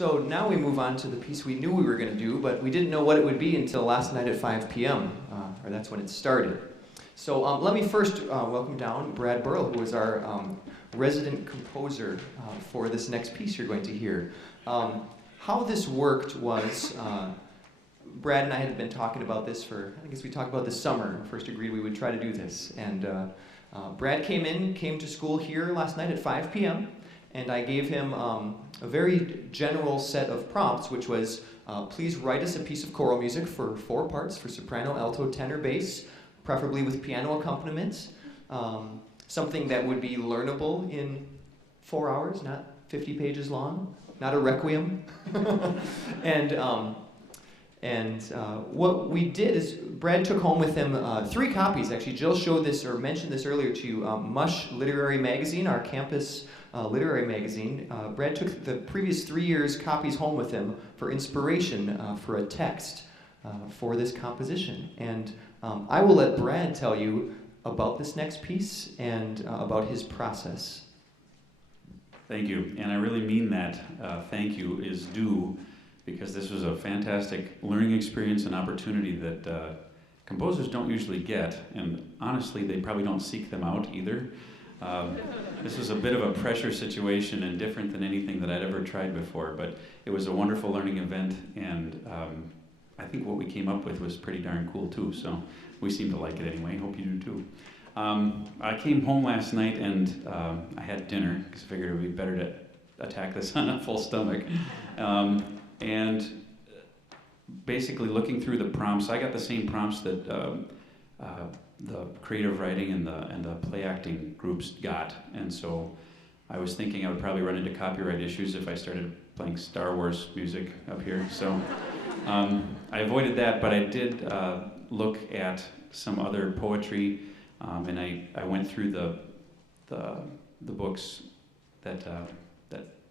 So now we move on to the piece we knew we were going to do, but we didn't know what it would be until last night at 5 p.m., or that's when it started. So let me first welcome down Brad Burrill, who is our resident composer for this next piece you're going to hear. How this worked was, Brad and I had been talking about this I guess we talked about this summer, first agreed we would try to do this. And Brad came to school here last night at 5 p.m., and I gave him a very general set of prompts, which was, please write us a piece of choral music for 4 parts, for soprano, alto, tenor, bass, preferably with piano accompaniment. Something that would be learnable in 4 hours, not 50 pages long, not a requiem. And what we did is Brad took home with him 3 copies. Actually, Jill showed this or mentioned this earlier to you. Mush Literary Magazine, our campus literary magazine. Brad took the previous 3 years' copies home with him for inspiration for a text for this composition. And I will let Brad tell you about this next piece and about his process. Thank you, and I really mean that. Thank you is due, because this was a fantastic learning experience and opportunity that composers don't usually get, and honestly, they probably don't seek them out either. This was a bit of a pressure situation and different than anything that I'd ever tried before, but it was a wonderful learning event, and I think what we came up with was pretty darn cool too, so we seem to like it anyway. Hope you do too. I came home last night and I had dinner, because I figured it would be better to attack this on a full stomach. And basically looking through the prompts, I got the same prompts that the creative writing and the play acting groups got, and so I was thinking I would probably run into copyright issues if I started playing Star Wars music up here. So I avoided that, but I did look at some other poetry, and I went through the books that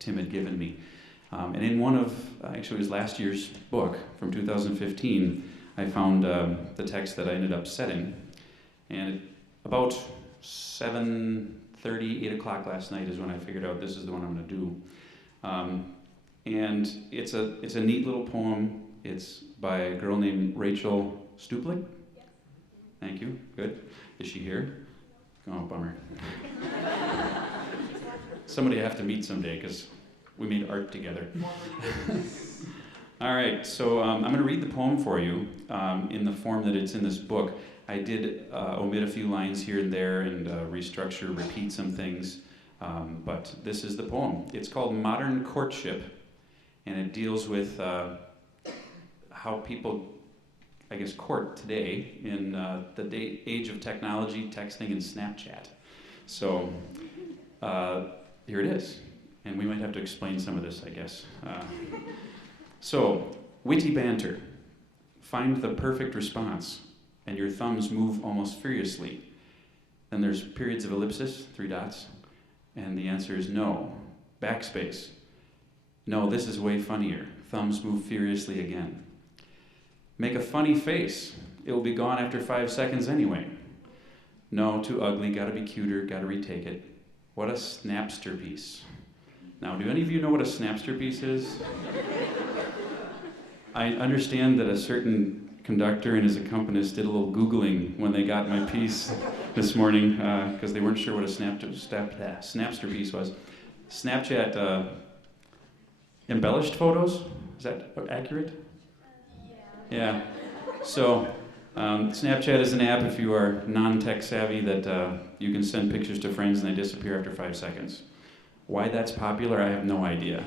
Tim had given me. And in one of, actually it was last year's book from 2015, I found the text that I ended up setting. And about 7:30, 8 o'clock last night is when I figured out this is the one I'm going to do. And it's a neat little poem. It's by a girl named Rachel Stuplich. Yes. Thank you. Good. Is she here? Oh, bummer. Somebody I have to meet someday, because we made art together. All right, so I'm going to read the poem for you in the form that it's in this book. I did omit a few lines here and there and restructure, repeat some things, but this is the poem. It's called Modern Courtship, and it deals with how people, I guess, court today in the age of technology, texting, and Snapchat. So here it is. And we might have to explain some of this, I guess. So, witty banter. Find the perfect response, and your thumbs move almost furiously. Then there's periods of ellipsis, 3 dots, and the answer is no. Backspace. No, this is way funnier. Thumbs move furiously again. Make a funny face. It will be gone after 5 seconds anyway. No, too ugly, gotta be cuter, gotta retake it. What a Snapster piece. Now, do any of you know what a Snapster piece is? I understand that a certain conductor and his accompanist did a little Googling when they got my piece this morning, because they weren't sure what a Snapster piece was. Snapchat embellished photos? Is that accurate? Yeah. So, Snapchat is an app, if you are non-tech savvy, that you can send pictures to friends and they disappear after 5 seconds. Why that's popular, I have no idea.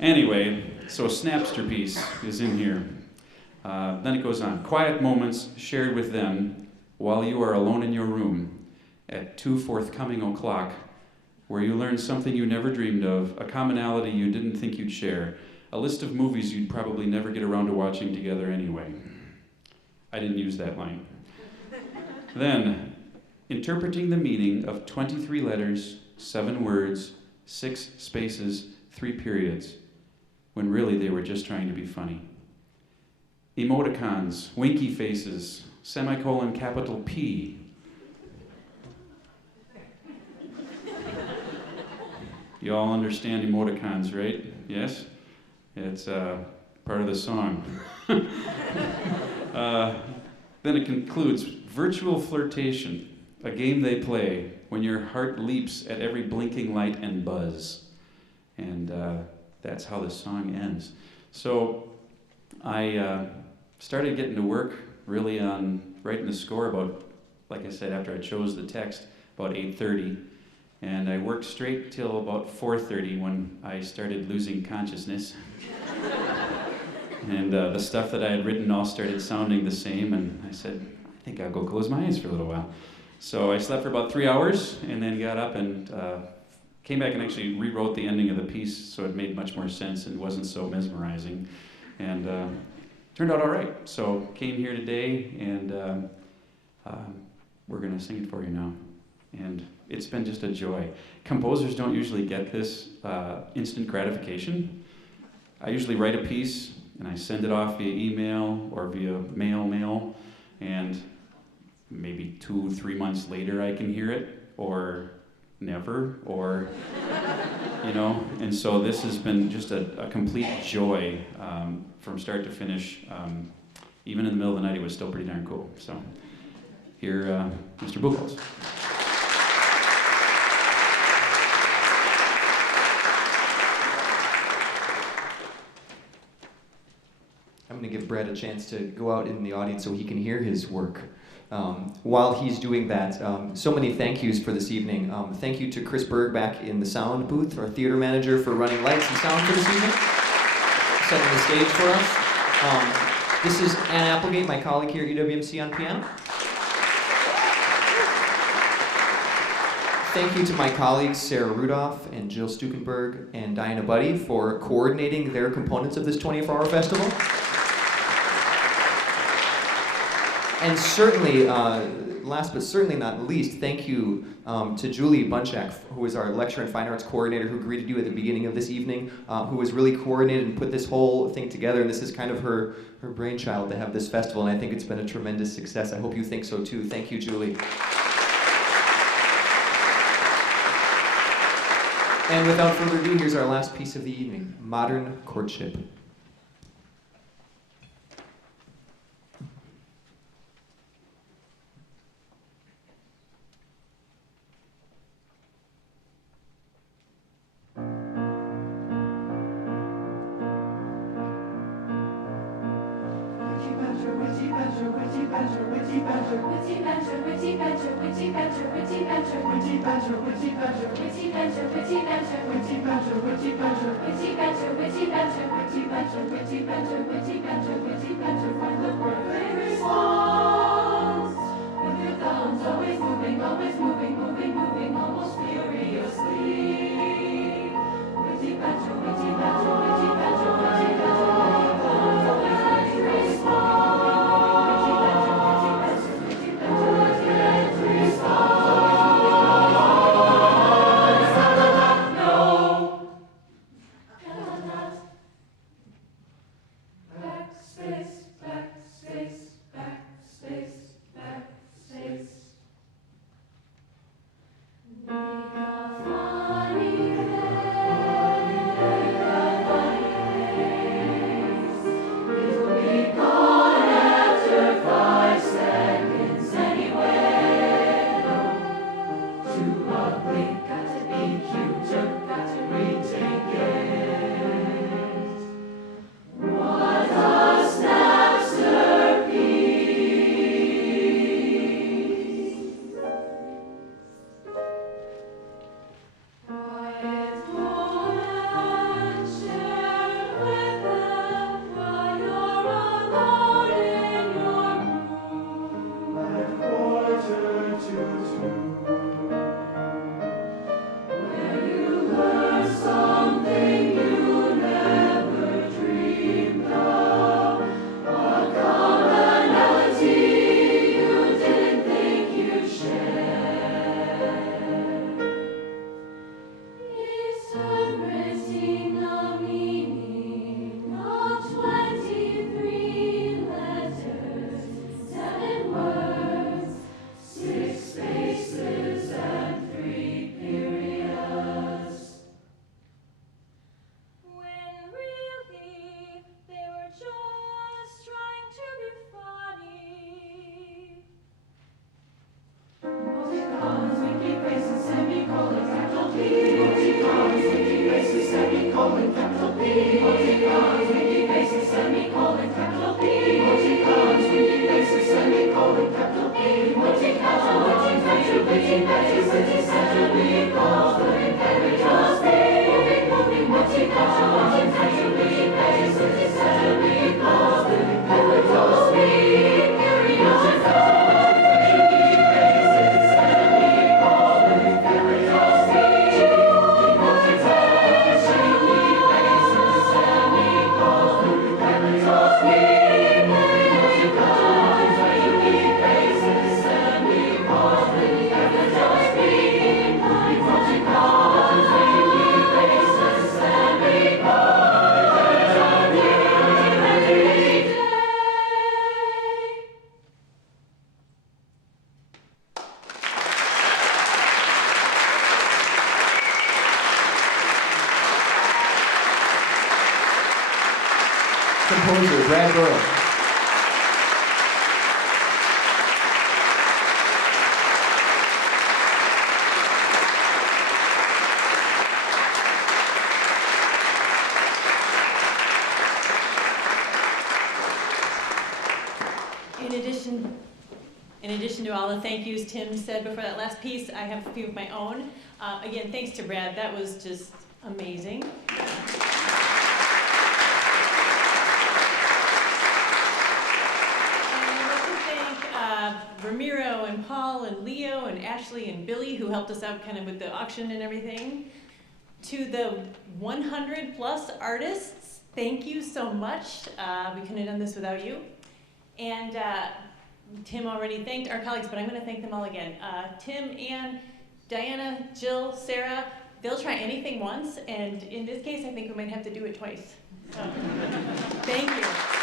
Anyway, so a Snapster piece is in here. Then it goes on. Quiet moments shared with them while you are alone in your room at 2 forthcoming o'clock, where you learn something you never dreamed of, a commonality you didn't think you'd share, a list of movies you'd probably never get around to watching together anyway. I didn't use that line. Then, interpreting the meaning of 23 letters, 7 words, 6 spaces, 3 periods, when really they were just trying to be funny. Emoticons, winky faces, semicolon capital P. You all understand emoticons, right? Yes? It's part of the song. Then it concludes, virtual flirtation, a game they play when your heart leaps at every blinking light and buzz. And that's how the song ends. So I started getting to work really on writing the score about, like I said, after I chose the text, about 8:30. And I worked straight till about 4:30 when I started losing consciousness. And the stuff that I had written all started sounding the same, and I said, I think I'll go close my eyes for a little while. So I slept for about 3 hours, and then got up and came back and actually rewrote the ending of the piece so it made much more sense and wasn't so mesmerizing. And turned out all right. So came here today, and we're going to sing it for you now. And it's been just a joy. Composers don't usually get this instant gratification. I usually write a piece, and I send it off via email or via mail, and maybe 2-3 months later I can hear it, or never, or, you know. And so this has been just a complete joy from start to finish. Even in the middle of the night, it was still pretty darn cool. So here, Mr. Buchholz. I'm going to give Brad a chance to go out in the audience so he can hear his work. While he's doing that, so many thank yous for this evening. Thank you to Chris Berg back in the sound booth, our theater manager, for running lights and sound for this evening, setting the stage for us. This is Ann Applegate, my colleague here at UWMC on piano. Thank you to my colleagues Sarah Rudolph and Jill Stukenberg and Diana Buddy for coordinating their components of this 24-hour festival. And certainly, last but certainly not least, thank you to Julie Bunchak, who is our Lecture and Fine Arts Coordinator, who greeted you at the beginning of this evening, who has really coordinated and put this whole thing together. And this is kind of her brainchild to have this festival, and I think it's been a tremendous success. I hope you think so too. Thank you, Julie. And without further ado, here's our last piece of the evening, Modern Courtship. Backstage. Composer Brad Burrill. In addition to all the thank yous Tim said before that last piece, I have a few of my own. Again, thanks to Brad, that was just amazing. Ramiro and Paul and Leo and Ashley and Billy, who helped us out kind of with the auction and everything. To the 100 plus artists, thank you so much. We couldn't have done this without you. And Tim already thanked our colleagues, but I'm going to thank them all again. Tim, Ann, Diana, Jill, Sarah, they'll try anything once, and in this case, I think we might have to do it twice. So, thank you.